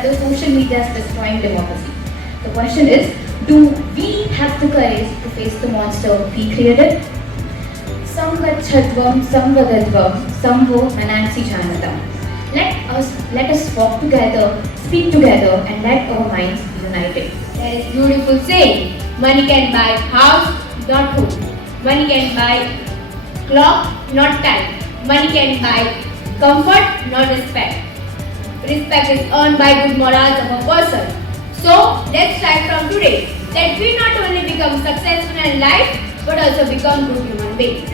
whether social media is destroying democracy. The question is, do we have the courage to face the monster we created? Samgachatvam, Samvagatvam, Samvo Manansi Janata. Let us walk together, speak together, and let our minds be united. There is beautiful saying, money can buy house, not home. Money can buy clock, not time. Money can buy comfort, not respect. Respect is earned by good morals of a person. So, let's start from today that we not only become successful in life, but also become good human beings.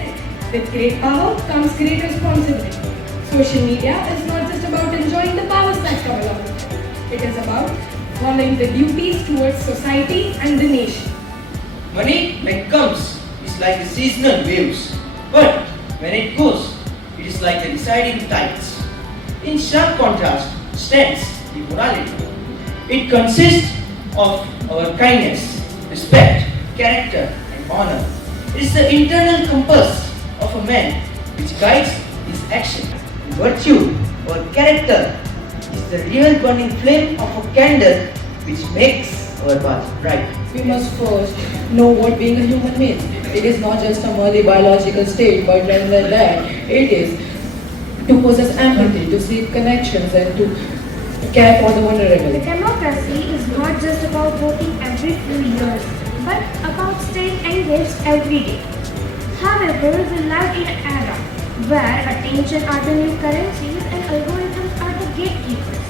With great power comes great responsibility. Social media is not just about enjoying the powers that come along with it. It is about following the duties towards society and the nation. Money, when it comes, is like the seasonal waves. But when it goes, it is like the deciding tides. In sharp contrast stands the morality. It consists of our kindness, respect, character, and honor. It is the internal compass of a man which guides his action. Virtue or character is the real burning flame of a candle which makes our path bright. We must first know what being a human means. It is not just a merely biological state, but rather than that, it is to possess empathy, to seek connections, and to care for the vulnerable. Democracy is not just about voting every few years, but about staying engaged every day. However, we live in an era where attention are the new currencies and algorithms are the gatekeepers.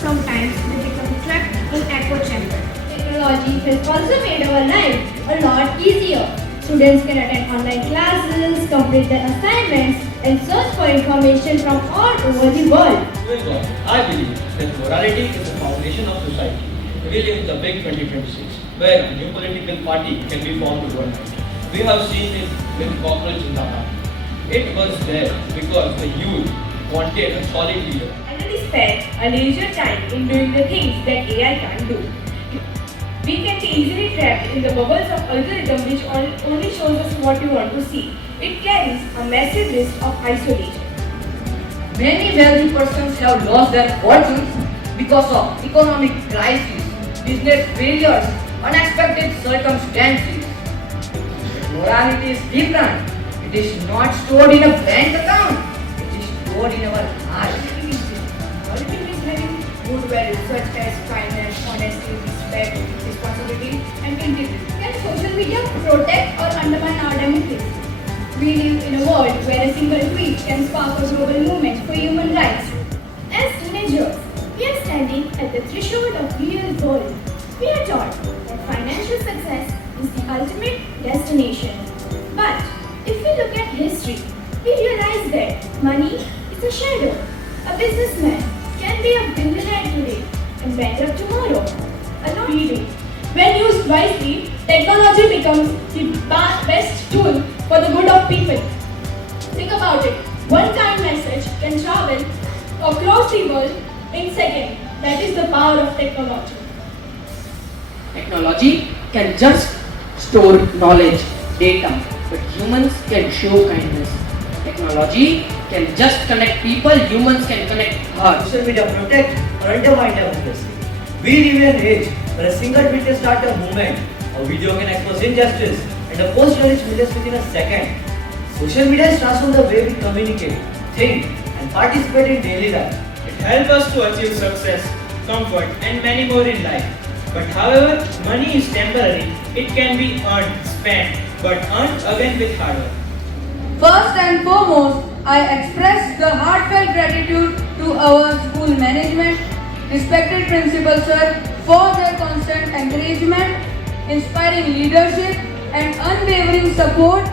Sometimes we become trapped in echo chamber. Technology has also made our life a lot easier. Students can attend online classes, complete their assignments, and search for information from all over the world. However, I believe that morality is the foundation of society. We live in the big 2026, where a new political party can be formed overnight. We have seen it with cockroach in the heart. It was there because the youth wanted a solid leader. And we spend a leisure time in doing the things that AI can't do. We can be easily trapped in the bubbles of algorithm which only shows us what we want to see. It carries a massive risk of isolation. Many wealthy persons have lost their fortunes because of economic crises, business failures, unexpected circumstances. Morality is different. It is not stored in a bank account. It is stored in our heart. Morality is having good values such as kindness, honesty, respect, responsibility, and integrity. Can social media protect or undermine our democracy? We live in a world where a single tweet can spark a global movement for human rights. As teenagers, we are standing at the threshold of real world. We are taught that financial success is the ultimate destination. But if we look at history, we realize that money is a shadow. A businessman can be a billionaire today and bankrupt tomorrow. When used wisely, technology becomes the best tool for the good of people. Think about it. One kind message can travel across the world in seconds. That is the power of technology. Technology can just store knowledge, data, but humans can show kindness. Technology can just connect people, humans can connect hearts. Social media protect or undermine democracy. We live in an age where a single tweet can start a movement, a video can expose injustice, and a post can reach millions within a second. Social media has transformed the way we communicate, think, and participate in daily life. It helps us to achieve success, comfort, and many more in life. But however, money is temporary. It can be earned, spent, but earned again with hard work. First and foremost, I express the heartfelt gratitude to our school management, respected principal sir, for their constant encouragement, inspiring leadership and unwavering support.